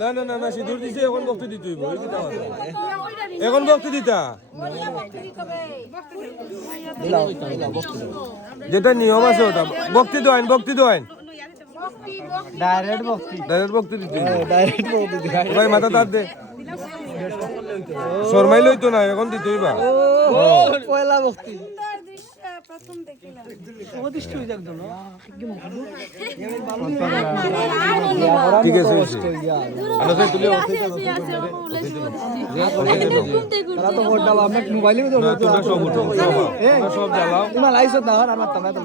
না না না না সিঁদুর দিছে এখন বক্তি দিতে হইব এখন বক্তি দিতা যেটা নিয়ম আছে ওটা বক্তি দোয়াইন ডাইরেক্ট বক্তি দিতে ভাই মাথা তার দে শর্মাই লইতো না এখন দিতে হইবা পয়লা বক্তি ঠিক আছে মোবাইলে সব জ্বালাও তোমার লাইসত না